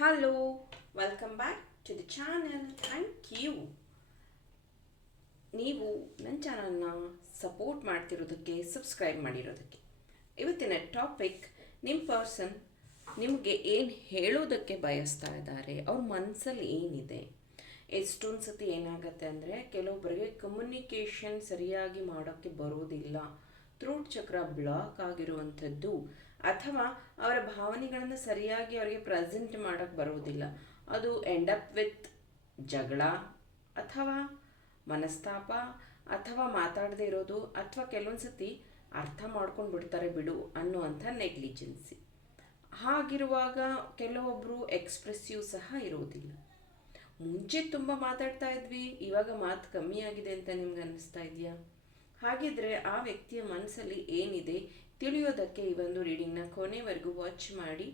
Hello, welcome back to the channel. Thank you. ನೀವು ನನ್ನ ಚಾನಲ್ನ ಸಪೋರ್ಟ್ ಮಾಡ್ತಿರೋದಕ್ಕೆ, ಸಬ್ಸ್ಕ್ರೈಬ್ ಮಾಡಿರೋದಕ್ಕೆ. ಇವತ್ತಿನ ಟಾಪಿಕ್, ನಿಮ್ಮ ಪರ್ಸನ್ ನಿಮಗೆ ಏನು ಹೇಳೋದಕ್ಕೆ ಬಯಸ್ತಾ ಇದ್ದಾರೆ, ಅವ್ರ ಮನಸ್ಸಲ್ಲಿ ಏನಿದೆ. ಎಷ್ಟೊಂದು ಸತಿ ಏನಾಗುತ್ತೆ ಅಂದರೆ, ಕೆಲವೊಬ್ಬರಿಗೆ ಕಮ್ಯುನಿಕೇಷನ್ ಸರಿಯಾಗಿ ಮಾಡೋಕ್ಕೆ ಬರೋದಿಲ್ಲ, ಥ್ರೋಟ್ ಚಕ್ರ ಬ್ಲಾಕ್ ಆಗಿರುವಂಥದ್ದು, ಅಥವಾ ಅವರ ಭಾವನೆಗಳನ್ನು ಸರಿಯಾಗಿ ಅವರಿಗೆ ಪ್ರೆಸೆಂಟ್ ಮಾಡೋಕ್ಕೆ ಬರೋದಿಲ್ಲ. ಅದು ಎಂಡ್ ಅಪ್ ವಿತ್ ಜಗಳ, ಅಥವಾ ಮನಸ್ತಾಪ, ಅಥವಾ ಮಾತಾಡದೇ ಇರೋದು, ಅಥವಾ ಕೆಲವೊಂದು ಸತಿ ಅರ್ಥ ಮಾಡ್ಕೊಂಡು ಬಿಡ್ತಾರೆ ಬಿಡು ಅನ್ನುವಂಥ ನೆಗ್ಲಿಜೆನ್ಸಿ. ಹಾಗಿರುವಾಗ ಕೆಲವೊಬ್ಬರು ಎಕ್ಸ್ಪ್ರೆಸಿವ್ ಸಹ ಇರೋದಿಲ್ಲ. ಮುಂಚೆ ತುಂಬ ಮಾತಾಡ್ತಾ ಇದ್ವಿ, ಇವಾಗ ಮಾತು ಕಮ್ಮಿ ಆಗಿದೆ ಅಂತ ನಿಮ್ಗೆ ಅನ್ನಿಸ್ತಾ ಇದೆಯಾ? ಹಾಗಿದ್ರೆ ಆ ವ್ಯಕ್ತಿಯ ಮನಸ್ಸಲ್ಲಿ ಏನಿದೆ ತಿಳಿಯೋದಕ್ಕೆ ಈ ಒಂದು ರೀಡಿಂಗ್ನ ಕೊನೆವರೆಗೂ ವಾಚ್ ಮಾಡಿ.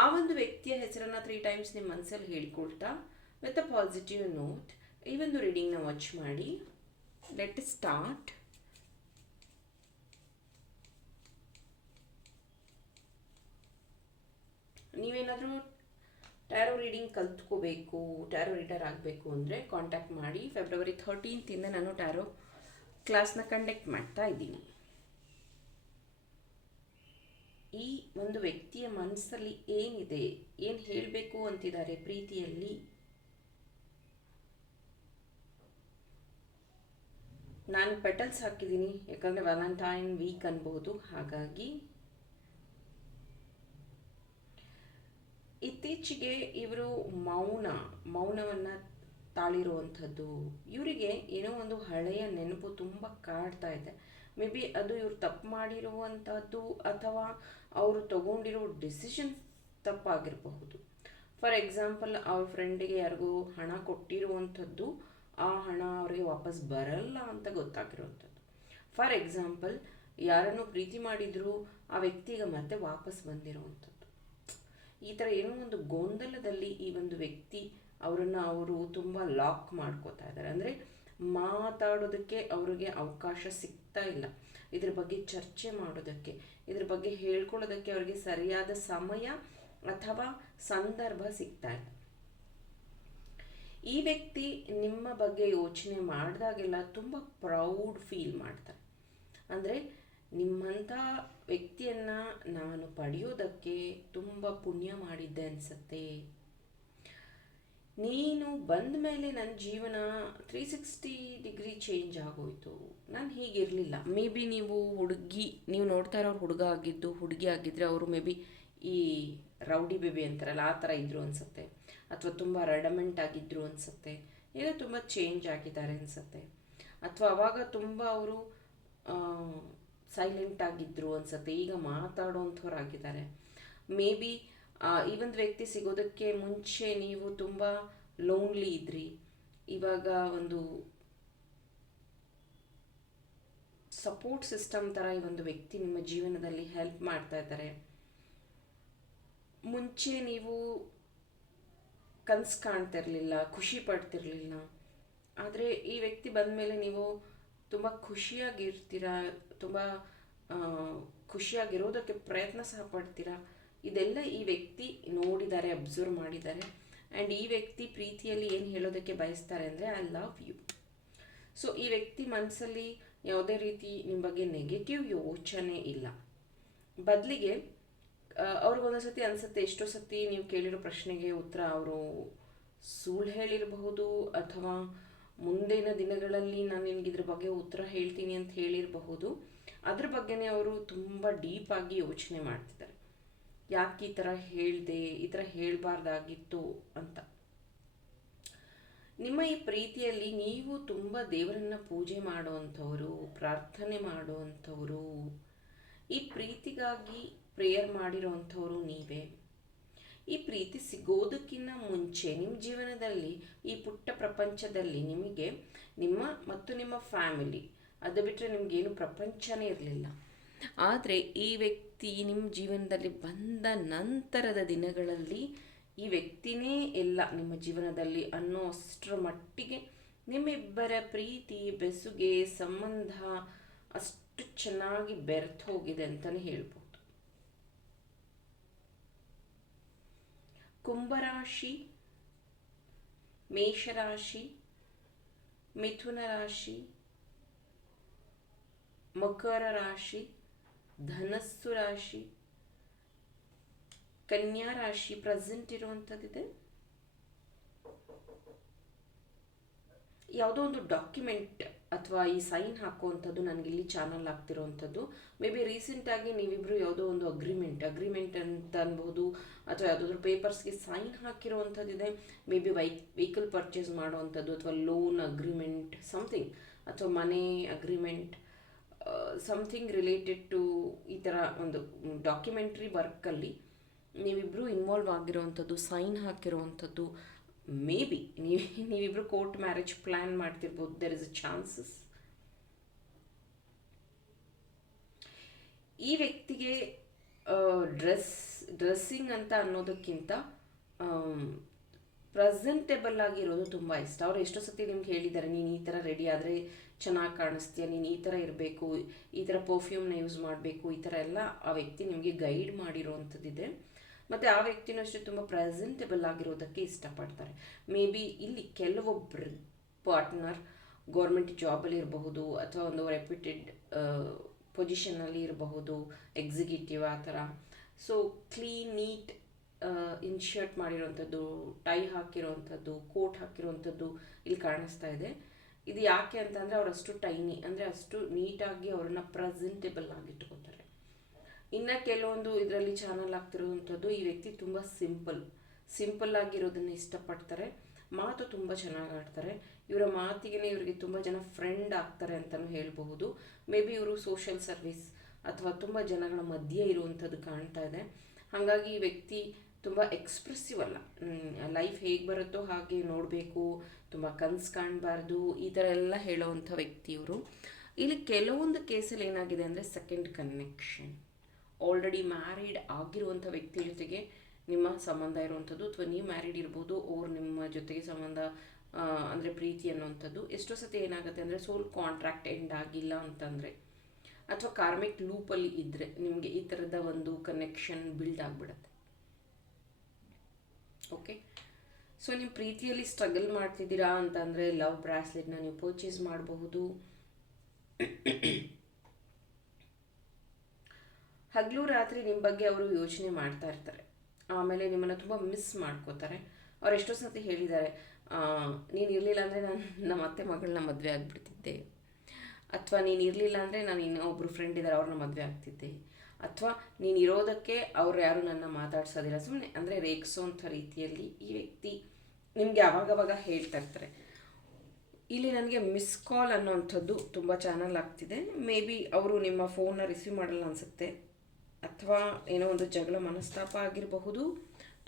ಆ ಒಂದು ವ್ಯಕ್ತಿಯ ಹೆಸರನ್ನು 3 ಟೈಮ್ಸ್ ನಿಮ್ಮ ಮನಸ್ಸಲ್ಲಿ ಹೇಳ್ಕೊಳ್ತಾ ವಿತ್ ಅ ಪಾಸಿಟಿವ್ ನೋಟ್ ಈ ಒಂದು ರೀಡಿಂಗ್ನ ವಾಚ್ ಮಾಡಿ. Let start. ನೀವೇನಾದರೂ ಟ್ಯಾರೋ ರೀಡಿಂಗ್ ಕಲ್ತ್ಕೋಬೇಕು, ಟ್ಯಾರೋ ರೀಡರ್ ಆಗಬೇಕು ಅಂದರೆ ಕಾಂಟ್ಯಾಕ್ಟ್ ಮಾಡಿ. ಫೆಬ್ರವರಿ 13th ನಾನು ಟ್ಯಾರೋ ಕ್ಲಾಸ್ನ ಕಂಡಕ್ಟ್ ಮಾಡ್ತಾ ಇದ್ದೀನಿ. ಈ ಒಂದು ವ್ಯಕ್ತಿಯ ಮನಸ್ಸಲ್ಲಿ ಏನಿದೆ, ಏನು ಹೇಳಬೇಕು ಅಂತಿದ್ದಾರೆ ಪ್ರೀತಿಯಲ್ಲಿ. ನಾನು ಪೆಟಲ್ಸ್ ಹಾಕಿದ್ದೀನಿ, ಯಾಕಂದರೆ ವ್ಯಾಲೆಂಟೈನ್ ವೀಕ್ ಅನ್ಬೋದು. ಹಾಗಾಗಿ ಇತ್ತೀಚೆಗೆ ಇವರು ಮೌನವನ್ನು ತಾಳಿರುವಂಥದ್ದು. ಇವರಿಗೆ ಏನೋ ಒಂದು ಹಳೆಯ ನೆನಪು ತುಂಬ ಕಾಡ್ತಾ ಇದೆ. ಮೇ ಬಿ ಅದು ಇವರು ತಪ್ಪು ಮಾಡಿರುವಂಥದ್ದು, ಅಥವಾ ಅವರು ತಗೊಂಡಿರೋ ಡಿಸಿಷನ್ ತಪ್ಪಾಗಿರಬಹುದು. ಫಾರ್ ಎಕ್ಸಾಂಪಲ್, ಅವ್ರ ಫ್ರೆಂಡಿಗೆ ಯಾರಿಗೂ ಹಣ ಕೊಟ್ಟಿರುವಂಥದ್ದು, ಆ ಹಣ ಅವರಿಗೆ ವಾಪಸ್ ಬರಲ್ಲ ಅಂತ ಗೊತ್ತಾಗಿರುವಂಥದ್ದು. ಫಾರ್ ಎಕ್ಸಾಂಪಲ್, ಯಾರನ್ನು ಪ್ರೀತಿ ಮಾಡಿದ್ರು, ಆ ವ್ಯಕ್ತಿಗೆ ಮತ್ತೆ ವಾಪಸ್ ಬಂದಿರುವಂಥದ್ದು. ಈ ಥರ ಏನೋ ಒಂದು ಗೊಂದಲದಲ್ಲಿ ಈ ಒಂದು ವ್ಯಕ್ತಿ ಅವರನ್ನು ಅವರು ತುಂಬ ಲಾಕ್ ಮಾಡ್ಕೋತಾ ಇದ್ದಾರೆ. ಅಂದರೆ ಮಾತಾಡೋದಕ್ಕೆ ಅವ್ರಿಗೆ ಅವಕಾಶ ಸಿಗ್ತಾ ಇಲ್ಲ, ಇದ್ರ ಬಗ್ಗೆ ಚರ್ಚೆ ಮಾಡೋದಕ್ಕೆ, ಇದ್ರ ಬಗ್ಗೆ ಹೇಳ್ಕೊಳ್ಳೋದಕ್ಕೆ ಅವ್ರಿಗೆ ಸರಿಯಾದ ಸಮಯ ಅಥವಾ ಸಂದರ್ಭ ಸಿಗ್ತಾ ಇಲ್ಲ. ಈ ವ್ಯಕ್ತಿ ನಿಮ್ಮ ಬಗ್ಗೆ ಯೋಚನೆ ಮಾಡಿದಾಗೆಲ್ಲ ತುಂಬ ಪ್ರೌಡ್ ಫೀಲ್ ಮಾಡ್ತಾರೆ. ಅಂದರೆ ನಿಮ್ಮಂಥ ವ್ಯಕ್ತಿಯನ್ನು ನಾನು ಪಡೆಯೋದಕ್ಕೆ ತುಂಬ ಪುಣ್ಯ ಮಾಡಿದ್ದೆ ಅನಿಸುತ್ತೆ. ನೀನು ಬಂದ ಮೇಲೆ ನನ್ನ ಜೀವನ 360 ಡಿಗ್ರಿ ಚೇಂಜ್ ಆಗೋಯ್ತು. ನಾನು ಹೀಗಿರಲಿಲ್ಲ. ಮೇ ಬಿ ನೀವು ನೋಡ್ತಾ ಇರೋರು ಹುಡುಗ ಆಗಿದ್ದು, ಹುಡುಗಿ ಆಗಿದ್ದರೆ ಅವರು ಮೇ ಬಿ ಈ ರೌಡಿ ಬೇಬಿ ಅಂತಾರಲ್ಲ ಆ ಥರ ಇದ್ದರು ಅನಿಸುತ್ತೆ, ಅಥವಾ ತುಂಬ ರೆಡಮೆಂಟ್ ಆಗಿದ್ದರು ಅನಿಸುತ್ತೆ. ಈಗ ತುಂಬ ಚೇಂಜ್ ಆಗಿದ್ದಾರೆ ಅನಿಸುತ್ತೆ, ಅಥವಾ ಅವಾಗ ತುಂಬ ಅವರು ಸೈಲೆಂಟ್ ಆಗಿದ್ದರು ಅನಿಸುತ್ತೆ, ಈಗ ಮಾತಾಡೋವಂಥವ್ರು ಆಗಿದ್ದಾರೆ. ಮೇ ಬಿ ಈ ಒಂದು ವ್ಯಕ್ತಿ ಸಿಗೋದಕ್ಕೆ ಮುಂಚೆ ನೀವು ತುಂಬ ಲೋನ್ಲಿ ಇದ್ರಿ, ಇವಾಗ ಒಂದು ಸಪೋರ್ಟ್ ಸಿಸ್ಟಮ್ ಥರ ಈ ಒಂದು ವ್ಯಕ್ತಿ ನಿಮ್ಮ ಜೀವನದಲ್ಲಿ ಹೆಲ್ಪ್ ಮಾಡ್ತಾ ಇದ್ದಾರೆ. ಮುಂಚೆ ನೀವು ಕನಸು ಕಾಣ್ತಿರ್ಲಿಲ್ಲ, ಖುಷಿ ಪಡ್ತಿರ್ಲಿಲ್ಲ, ಆದರೆ ಈ ವ್ಯಕ್ತಿ ಬಂದ ಮೇಲೆ ನೀವು ತುಂಬ ಖುಷಿಯಾಗಿರ್ತೀರಾ, ತುಂಬ ಖುಷಿಯಾಗಿರೋದಕ್ಕೆ ಪ್ರಯತ್ನ ಸಹ ಪಡ್ತೀರಾ. ಇದೆಲ್ಲ ಈ ವ್ಯಕ್ತಿ ನೋಡಿದ್ದಾರೆ, ಅಬ್ಸರ್ವ್ ಮಾಡಿದ್ದಾರೆ. ಆ್ಯಂಡ್ ಈ ವ್ಯಕ್ತಿ ಪ್ರೀತಿಯಲ್ಲಿ ಏನು ಹೇಳೋದಕ್ಕೆ ಬಯಸ್ತಾರೆ ಅಂದರೆ ಐ ಲವ್ ಯು. ಸೊ ಈ ವ್ಯಕ್ತಿ ಮನಸ್ಸಲ್ಲಿ ಯಾವುದೇ ರೀತಿ ನಿಮ್ಮ ಬಗ್ಗೆ ನೆಗೆಟಿವ್ ಯೋಚನೆ ಇಲ್ಲ. ಬದಲಿಗೆ ಅವ್ರಿಗೊಂದೊಂದು ಸತಿ ಅನಿಸುತ್ತೆ, ಎಷ್ಟೋ ಸತಿ ನೀವು ಕೇಳಿರೋ ಪ್ರಶ್ನೆಗೆ ಉತ್ತರ ಅವರು ಸುಳ್ಳು ಹೇಳಿರಬಹುದು, ಅಥವಾ ಮುಂದಿನ ದಿನಗಳಲ್ಲಿ ನಾನು ನಿನಗೆ ಇದ್ರ ಬಗ್ಗೆ ಉತ್ತರ ಹೇಳ್ತೀನಿ ಅಂತ ಹೇಳಿರಬಹುದು. ಅದ್ರ ಬಗ್ಗೆನೇ ಅವರು ತುಂಬ ಡೀಪಾಗಿ ಯೋಚನೆ ಮಾಡ್ತಿದ್ದಾರೆ. ಯಾಕೆ ಈ ಥರ ಹೇಳಿದೆ, ಈ ಥರ ಹೇಳಬಾರ್ದಾಗಿತ್ತು ಅಂತ. ನಿಮ್ಮ ಈ ಪ್ರೀತಿಯಲ್ಲಿ ನೀವು ತುಂಬ ದೇವರನ್ನು ಪೂಜೆ ಮಾಡುವಂಥವರು, ಪ್ರಾರ್ಥನೆ ಮಾಡುವಂಥವರು, ಈ ಪ್ರೀತಿಗಾಗಿ ಪ್ರೇಯರ್ ಮಾಡಿರೋವಂಥವರು ನೀವೇ. ಈ ಪ್ರೀತಿ ಸಿಗೋದಕ್ಕಿಂತ ಮುಂಚೆ ನಿಮ್ಮ ಜೀವನದಲ್ಲಿ, ಈ ಪುಟ್ಟ ಪ್ರಪಂಚದಲ್ಲಿ ನಿಮಗೆ ನಿಮ್ಮ ಮತ್ತು ನಿಮ್ಮ ಫ್ಯಾಮಿಲಿ, ಅದು ಬಿಟ್ಟರೆ ನಿಮಗೇನು ಪ್ರಪಂಚನೇ ಇರಲಿಲ್ಲ. ಆದರೆ ಈ ವ್ಯಕ್ತಿ ನಿಮ್ಮ ಜೀವನದಲ್ಲಿ ಬಂದ ನಂತರದ ದಿನಗಳಲ್ಲಿ ಈ ವ್ಯಕ್ತಿನೇ ಎಲ್ಲ ನಿಮ್ಮ ಜೀವನದಲ್ಲಿ ಅನ್ನೋ ಅಷ್ಟರ ಮಟ್ಟಿಗೆ ನಿಮ್ಮಿಬ್ಬರ ಪ್ರೀತಿ, ಬೆಸುಗೆ, ಸಂಬಂಧ ಅಷ್ಟು ಚೆನ್ನಾಗಿ ಬೆರೆತು ಹೋಗಿದೆ ಅಂತಲೇ ಹೇಳ್ಬೋದು. ಕುಂಭರಾಶಿ, ಮೇಷರಾಶಿ, ಮಿಥುನ ರಾಶಿ, ಮಕರ ರಾಶಿ, ಧನಸ್ಸು ರಾಶಿ, ಕನ್ಯಾ ರಾಶಿ ಪ್ರೆಸೆಂಟ್ ಇರುವಂಥದ್ದಿದೆ. ಯಾವುದೋ ಒಂದು ಡಾಕ್ಯುಮೆಂಟ್ ಅಥವಾ ಈ ಸೈನ್ ಹಾಕುವಂಥದ್ದು ನನಗಿಲ್ಲಿ ಚಾನಲ್ ಆಗ್ತಿರೋವಂಥದ್ದು. ಮೇ ಬಿ ರೀಸೆಂಟಾಗಿ ನೀವಿಬ್ಬರು ಯಾವುದೋ ಒಂದು ಅಗ್ರಿಮೆಂಟ್ ಅಂತ ಅನ್ಬೋದು, ಅಥವಾ ಯಾವುದಾದ್ರೂ ಪೇಪರ್ಸ್ಗೆ ಸೈನ್ ಹಾಕಿರೋವಂಥದ್ದಿದೆ. ಮೇ ಬಿ ವೆಹಿಕಲ್ ಪರ್ಚೇಸ್ ಮಾಡೋವಂಥದ್ದು, ಅಥವಾ ಲೋನ್ ಅಗ್ರಿಮೆಂಟ್ ಸಮಥಿಂಗ್, ಅಥವಾ ಮನೆ ಅಗ್ರಿಮೆಂಟ್ ಸಮಥಿಂಗ್ ರಿಲೇಟೆಡ್ ಟು ಈ ಥರ ಒಂದು ಡಾಕ್ಯುಮೆಂಟ್ರಿ ವರ್ಕಲ್ಲಿ ನೀವಿಬ್ಬರು ಇನ್ವಾಲ್ವ್ ಆಗಿರೋವಂಥದ್ದು, ಸೈನ್ ಹಾಕಿರೋವಂಥದ್ದು. ಮೇ ಬಿ ನೀವಿಬ್ಬರು ಕೋರ್ಟ್ ಮ್ಯಾರೇಜ್ ಪ್ಲ್ಯಾನ್ ಮಾಡ್ತಿರ್ಬೋದು. There is a chances. ಈ ವ್ಯಕ್ತಿಗೆ ಡ್ರೆಸ್ಸಿಂಗ್ ಅಂತ ಅನ್ನೋದಕ್ಕಿಂತ ಪ್ರೆಸೆಂಟೇಬಲ್ ಆಗಿರೋದು ತುಂಬ ಇಷ್ಟ. ಅವ್ರು ಎಷ್ಟೋ ಸತಿ ನಿಮ್ಗೆ ಹೇಳಿದ್ದಾರೆ, ನೀನು ಈ ಥರ ರೆಡಿ ಆದರೆ ಚೆನ್ನಾಗಿ ಕಾಣಿಸ್ತೀಯ, ನೀನು ಈ ಥರ ಇರಬೇಕು, ಈ ಥರ ಪರ್ಫ್ಯೂಮ್ನ ಯೂಸ್ ಮಾಡಬೇಕು, ಈ ಥರ ಎಲ್ಲ ಆ ವ್ಯಕ್ತಿ ನಿಮಗೆ ಗೈಡ್ ಮಾಡಿರೋವಂಥದ್ದಿದೆ. ಮತ್ತು ಆ ವ್ಯಕ್ತಿನೂ ಅಷ್ಟೇ ತುಂಬ ಪ್ರೆಸೆಂಟೇಬಲ್ ಆಗಿರೋದಕ್ಕೆ ಇಷ್ಟಪಡ್ತಾರೆ. ಮೇ ಬಿ ಇಲ್ಲಿ ಕೆಲವೊಬ್ಬರು ಪಾರ್ಟ್ನರ್ ಗೌರ್ಮೆಂಟ್ ಜಾಬಲ್ಲಿ ಇರಬಹುದು, ಅಥವಾ ಒಂದು ರೆಪ್ಯೂಟೆಡ್ ಪೊಸಿಷನ್ನಲ್ಲಿ ಇರಬಹುದು, ಎಕ್ಸಿಕ್ಯೂಟಿವ್ ಆ ಥರ. ಸೊ ಕ್ಲೀನ್ ನೀಟ್ ಇನ್ಶರ್ಟ್ ಮಾಡಿರೋವಂಥದ್ದು, ಟೈ ಹಾಕಿರೋವಂಥದ್ದು, ಕೋಟ್ ಹಾಕಿರೋವಂಥದ್ದು ಇಲ್ಲಿ ಕಾಣಿಸ್ತಾ ಇದೆ. ಇದು ಯಾಕೆ ಅಂತಂದರೆ ಅವರಷ್ಟು ಟೈನಿ, ಅಂದರೆ ಅಷ್ಟು ನೀಟಾಗಿ ಅವ್ರನ್ನ ಪ್ರೆಸೆಂಟೇಬಲ್ ಆಗಿಟ್ಕೋತಾರೆ. ಇನ್ನು ಕೆಲವೊಂದು ಇದರಲ್ಲಿ ಚಾನಲ್ ಆಗ್ತಿರೋವಂಥದ್ದು, ಈ ವ್ಯಕ್ತಿ ತುಂಬ ಸಿಂಪಲ್ ಆಗಿರೋದನ್ನು ಇಷ್ಟಪಡ್ತಾರೆ. ಮಾತು ತುಂಬ ಚೆನ್ನಾಗಿ ಆಡ್ತಾರೆ. ಇವರ ಮಾತಿಗೆ ಇವರಿಗೆ ತುಂಬ ಜನ ಫ್ರೆಂಡ್ ಆಗ್ತಾರೆ ಅಂತಲೂ ಹೇಳಬಹುದು. ಮೇ ಬಿ ಇವರು ಸೋಷಿಯಲ್ ಸರ್ವಿಸ್ ಅಥವಾ ತುಂಬ ಜನಗಳ ಮಧ್ಯೆ ಇರುವಂಥದ್ದು ಕಾಣ್ತಾ ಇದೆ. ಹಾಗಾಗಿ ಈ ವ್ಯಕ್ತಿ ತುಂಬ ಎಕ್ಸ್ಪ್ರೆಸಿವ್ ಅಲ್ಲ. ಲೈಫ್ ಹೇಗೆ ಬರುತ್ತೋ ಹಾಗೆ ನೋಡಬೇಕು, ತುಂಬ ಕನಸು ಕಾಣಬಾರ್ದು, ಈ ಥರ ಎಲ್ಲ ಹೇಳೋವಂಥ ವ್ಯಕ್ತಿ ಇವರು. ಇಲ್ಲಿ ಕೆಲವೊಂದು ಕೇಸಲ್ಲಿ ಏನಾಗಿದೆ ಅಂದರೆ ಸೆಕೆಂಡ್ ಕನೆಕ್ಷನ್, ಆಲ್ರೆಡಿ ಮ್ಯಾರಿಡ್ ಆಗಿರುವಂಥ ವ್ಯಕ್ತಿ ಜೊತೆಗೆ ನಿಮ್ಮ ಸಂಬಂಧ ಇರುವಂಥದ್ದು, ಅಥವಾ ನೀವು ಮ್ಯಾರಿಡ್ ಇರ್ಬೋದು, ಅವ್ರು ನಿಮ್ಮ ಜೊತೆಗೆ ಸಂಬಂಧ ಅಂದರೆ ಪ್ರೀತಿ ಅನ್ನುವಂಥದ್ದು. ಎಷ್ಟೋ ಸತಿ ಏನಾಗುತ್ತೆ ಅಂದರೆ ಸೋಲ್ ಕಾಂಟ್ರಾಕ್ಟ್ ಎಂಡ್ ಆಗಿಲ್ಲ ಅಂತಂದರೆ, ಅಥವಾ ಕಾರ್ಮಿಕ್ ಲೂಪಲ್ಲಿ ಇದ್ದರೆ ನಿಮಗೆ ಈ ಥರದ ಒಂದು ಕನೆಕ್ಷನ್ ಬಿಲ್ಡ್ ಆಗಿಬಿಡುತ್ತೆ. ಓಕೆ, ಸೊ ನೀವು ಪ್ರೀತಿಯಲ್ಲಿ ಸ್ಟ್ರಗಲ್ ಮಾಡ್ತಿದ್ದೀರಾ ಅಂತಂದರೆ ಲವ್ ಬ್ರಾಸ್ಲೆಟ್ನ ನೀವು ಪರ್ಚೇಸ್ ಮಾಡಬಹುದು. ಹಗಲು ರಾತ್ರಿ ನಿಮ್ಮ ಬಗ್ಗೆ ಅವರು ಯೋಚನೆ ಮಾಡ್ತಾ ಇರ್ತಾರೆ. ಆಮೇಲೆ ನಿಮ್ಮನ್ನು ತುಂಬ ಮಿಸ್ ಮಾಡ್ಕೋತಾರೆ. ಅವ್ರು ಎಷ್ಟೋ ಸತಿ ಹೇಳಿದ್ದಾರೆ, ನೀನು ಇರಲಿಲ್ಲ ಅಂದರೆ ನಾನು ನಮ್ಮ ಅತ್ತೆ ಮಗಳನ್ನ ಮದುವೆ ಆಗಿಬಿಡ್ತಿದ್ದೆ, ಅಥವಾ ನೀನು ಇರಲಿಲ್ಲ ಅಂದರೆ ನಾನು ಇನ್ನೊಬ್ಬರು ಫ್ರೆಂಡ್ ಇದ್ದಾರೆ ಅವ್ರನ್ನ ಮದುವೆ ಆಗ್ತಿದ್ದೆ, ಅಥವಾ ನೀನು ಇರೋದಕ್ಕೆ ಅವ್ರು ಯಾರು ನನ್ನ ಮಾತಾಡ್ಸೋದಿಲ್ಲ, ಸುಮ್ಮನೆ ಅಂದರೆ ರೇಗಿಸೋಂಥ ರೀತಿಯಲ್ಲಿ ಈ ವ್ಯಕ್ತಿ ನಿಮಗೆ ಅವಾಗವಾಗ ಹೇಳ್ತಾ ಇರ್ತಾರೆ. ಇಲ್ಲಿ ನನಗೆ ಮಿಸ್ ಕಾಲ್ ಅನ್ನೋವಂಥದ್ದು ತುಂಬ ಚಾನಲ್ ಆಗ್ತಿದೆ. ಮೇ ಬಿ ಅವರು ನಿಮ್ಮ ಫೋನ್ನ ರಿಸೀವ್ ಮಾಡಲ್ಲ ಅನಿಸುತ್ತೆ, ಅಥವಾ ಏನೋ ಒಂದು ಜಗಳ ಮನಸ್ತಾಪ ಆಗಿರಬಹುದು.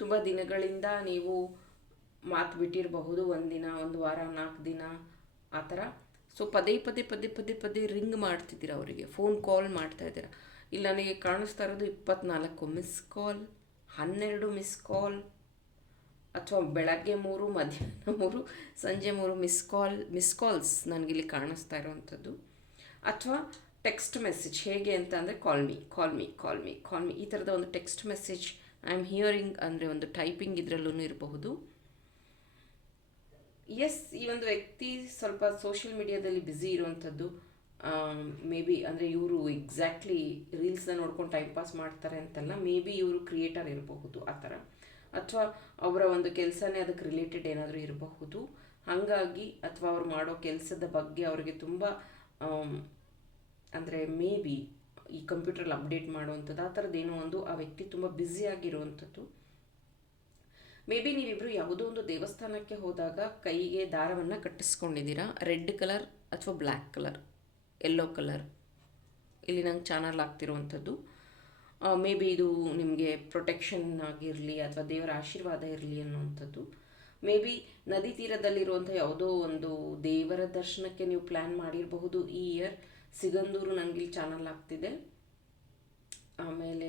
ತುಂಬ ದಿನಗಳಿಂದ ನೀವು ಮಾತು ಬಿಟ್ಟಿರಬಹುದು, ಒಂದಿನ, ಒಂದು ವಾರ, 4 ದಿನ ಆ ಥರ. ಸೊ ಪದೇ ರಿಂಗ್ ಮಾಡ್ತಿದ್ದೀರ ಅವರಿಗೆ, ಫೋನ್ ಕಾಲ್ ಮಾಡ್ತಾ ಇದ್ದೀರ. ಇಲ್ಲಿ ನನಗೆ ಕಾಣಿಸ್ತಾ ಇರೋದು 24 ಮಿಸ್ ಕಾಲ್, 12 ಮಿಸ್ ಕಾಲ್, ಅಥವಾ ಬೆಳಗ್ಗೆ 3, ಮಧ್ಯಾಹ್ನ 3, ಸಂಜೆ 3 ಮಿಸ್ ಕಾಲ್ಸ್ ನನಗಿಲ್ಲಿ ಕಾಣಿಸ್ತಾ ಇರೋವಂಥದ್ದು. ಅಥವಾ ಟೆಕ್ಸ್ಟ್ ಮೆಸೇಜ್, ಹೇಗೆ ಅಂತ ಅಂದರೆ ಕಾಲ್ ಮೀ ಈ ಥರದ ಒಂದು text message, I am hearing ಅಂದರೆ ಒಂದು ಟೈಪಿಂಗ್ ಇದರಲ್ಲೂ ಇರಬಹುದು. ಎಸ್, ಈ ಒಂದು ವ್ಯಕ್ತಿ ಸ್ವಲ್ಪ ಸೋಷಿಯಲ್ ಮೀಡಿಯಾದಲ್ಲಿ ಬ್ಯುಸಿ ಇರುವಂಥದ್ದು. ಮೇ ಬಿ ಅಂದರೆ ಇವರು ಎಕ್ಸಾಕ್ಟ್ಲಿ ರೀಲ್ಸ್ನ ನೋಡ್ಕೊಂಡು ಟೈಮ್ ಪಾಸ್ ಮಾಡ್ತಾರೆ ಅಂತಲ್ಲ, ಮೇ ಬಿ ಇವರು ಕ್ರಿಯೇಟರ್ ಇರಬಹುದು ಆ ಥರ, ಅಥವಾ ಅವರ ಒಂದು ಕೆಲಸನೇ ಅದಕ್ಕೆ ರಿಲೇಟೆಡ್ ಏನಾದರೂ ಇರಬಹುದು. ಹಾಗಾಗಿ ಅಥವಾ ಅವ್ರು ಮಾಡೋ ಕೆಲಸದ ಬಗ್ಗೆ ಅವರಿಗೆ ತುಂಬ ಅಂದರೆ ಮೇ ಬಿ ಈ ಕಂಪ್ಯೂಟ್ರಲ್ಲಿ ಅಪ್ಡೇಟ್ ಮಾಡುವಂಥದ್ದು, ಆ ಥರದ್ದೇನೋ ಒಂದು ಆ ವ್ಯಕ್ತಿ ತುಂಬ ಬ್ಯುಸಿಯಾಗಿರುವಂಥದ್ದು. ಮೇ ಬಿ ನೀವಿಬ್ಬರು ಯಾವುದೋ ಒಂದು ದೇವಸ್ಥಾನಕ್ಕೆ ಹೋದಾಗ ಕೈಗೆ ದಾರವನ್ನು ಕಟ್ಟಿಸ್ಕೊಂಡಿದ್ದೀರಾ, ರೆಡ್ ಕಲರ್ ಅಥವಾ ಬ್ಲ್ಯಾಕ್ ಕಲರ್, ಯೆಲ್ಲೋ ಕಲರ್ ಇಲ್ಲಿ ನಂಗೆ ಚಾನಲ್ ಆಗ್ತಿರುವಂಥದ್ದು. ಮೇ ಬಿ ಇದು ನಿಮಗೆ ಪ್ರೊಟೆಕ್ಷನ್ ಆಗಿರಲಿ ಅಥವಾ ದೇವರ ಆಶೀರ್ವಾದ ಇರಲಿ ಅನ್ನುವಂಥದ್ದು. ಮೇ ಬಿ ನದಿ ತೀರದಲ್ಲಿರುವಂಥ ಯಾವುದೋ ಒಂದು ದೇವರ ದರ್ಶನಕ್ಕೆ ನೀವು ಪ್ಲ್ಯಾನ್ ಮಾಡಿರಬಹುದು ಈ ಇಯರ್. ಸಿಗಂದೂರು ನನಗಿಲ್ಲಿ ಚಾನಲ್ ಆಗ್ತಿದೆ. ಆಮೇಲೆ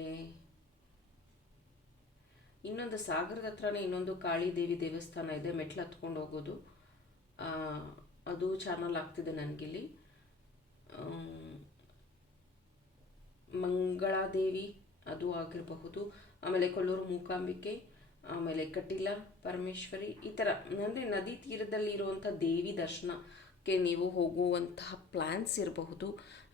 ಇನ್ನೊಂದು ಸಾಗರದ ಹತ್ರನೇ ಇನ್ನೊಂದು ಕಾಳಿ ದೇವಿ ದೇವಸ್ಥಾನ ಇದೆ, ಮೆಟ್ಲು ಹತ್ಕೊಂಡು ಹೋಗೋದು, ಅದು ಚಾನಲ್ ಆಗ್ತಿದೆ ನನಗಿಲ್ಲಿ. ಮಂಗಳಾದೇವಿ ಅದು ಆಗಿರಬಹುದು. ಆಮೇಲೆ ಕೊಲ್ಲೂರು ಮೂಕಾಂಬಿಕೆ, ಆಮೇಲೆ ಕಟೀಲ ಪರಮೇಶ್ವರಿ, ಈ ಥರ ಅಂದರೆ ನದಿ ತೀರದಲ್ಲಿ ಇರುವಂಥ ದೇವಿ ದರ್ಶನಕ್ಕೆ ನೀವು ಹೋಗುವಂತಹ ಪ್ಲ್ಯಾನ್ಸ್ ಇರಬಹುದು.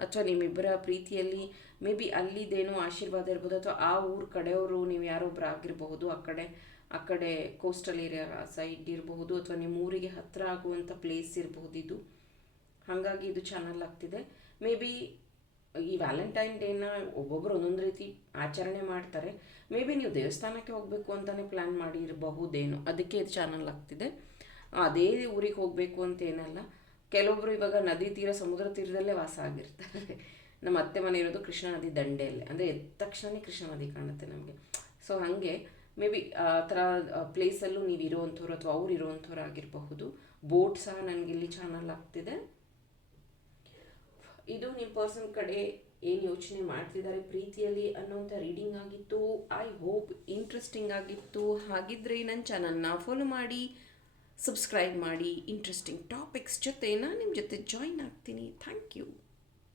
ಅಥವಾ ನಿಮ್ಮಿಬ್ಬರ ಪ್ರೀತಿಯಲ್ಲಿ ಮೇ ಬಿ ಅಲ್ಲಿದೇನೋ ಆಶೀರ್ವಾದ ಇರ್ಬೋದು, ಅಥವಾ ಆ ಊರ ಕಡೆಯವರು ನೀವು ಯಾರೊಬ್ಬರು ಆಗಿರಬಹುದು, ಆ ಕಡೆ ಕೋಸ್ಟಲ್ ಏರಿಯಾ ಸೈಡ್ ಇರಬಹುದು, ಅಥವಾ ನಿಮ್ಮ ಊರಿಗೆ ಹತ್ತಿರ ಆಗುವಂಥ ಪ್ಲೇಸ್ ಇರಬಹುದು ಇದು. ಹಾಗಾಗಿ ಇದು ಚಾನಲ್ ಆಗ್ತಿದೆ. ಮೇ ಬಿ ಈ ವ್ಯಾಲೆಂಟೈನ್ ಡೇನ ಒಬ್ಬೊಬ್ಬರು ಒಂದೊಂದು ರೀತಿ ಆಚರಣೆ ಮಾಡ್ತಾರೆ. ಮೇ ಬಿ ನೀವು ದೇವಸ್ಥಾನಕ್ಕೆ ಹೋಗಬೇಕು ಅಂತಲೇ ಪ್ಲ್ಯಾನ್ ಮಾಡಿರಬಹುದೇನೋ, ಅದಕ್ಕೆ ಇದು ಚಾನಲ್ ಆಗ್ತಿದೆ. ಅದೇ ಊರಿಗೆ ಹೋಗಬೇಕು ಅಂತ ಏನಲ್ಲ. ಕೆಲವೊಬ್ಬರು ಇವಾಗ ನದಿ ತೀರ, ಸಮುದ್ರ ತೀರದಲ್ಲೇ ವಾಸ ಆಗಿರ್ತಾರೆ. ನಮ್ಮ ಅತ್ತೆ ಮನೆ ಇರೋದು ಕೃಷ್ಣಾ ನದಿ ದಂಡೆಯಲ್ಲೇ, ಅಂದರೆ ಎದ್ದ ತಕ್ಷಣವೇ ಕೃಷ್ಣಾ ನದಿ ಕಾಣುತ್ತೆ ನಮಗೆ. ಸೊ ಹಾಗೆ ಮೇ ಬಿ ಆ ಥರ ಪ್ಲೇಸಲ್ಲೂ ನೀವು ಇರೋವಂಥವ್ರು ಅಥವಾ ಅವ್ರು ಇರೋವಂಥವ್ರು ಆಗಿರಬಹುದು. ಬೋಟ್ ಸಹ ನನಗಿಲ್ಲಿ ಚಾನಲ್ ಆಗ್ತಿದೆ. ಇದು ನಿಮ್ಮ ಪರ್ಸನ್ ಕಡೆ ಏನು ಯೋಚನೆ ಮಾಡ್ತಿದ್ದಾರೆ ಪ್ರೀತಿಯಲ್ಲಿ ಅನ್ನೋಂಥ ರೀಡಿಂಗ್ ಆಗಿತ್ತು. ಐ ಹೋಪ್ ಇಂಟ್ರೆಸ್ಟಿಂಗ್ ಆಗಿತ್ತು. ಹಾಗಿದ್ರೆ ನನ್ನ ಚಾನಲ್ನ ಫಾಲೋ ಮಾಡಿ, ಸಬ್ಸ್ಕ್ರೈಬ್ ಮಾಡಿ. ಇಂಟ್ರೆಸ್ಟಿಂಗ್ ಟಾಪಿಕ್ಸ್ ಜೊತೆ ನಾನು ನಿಮ್ಮ ಜೊತೆ ಜಾಯಿನ್ ಆಗ್ತೀನಿ. Thank you.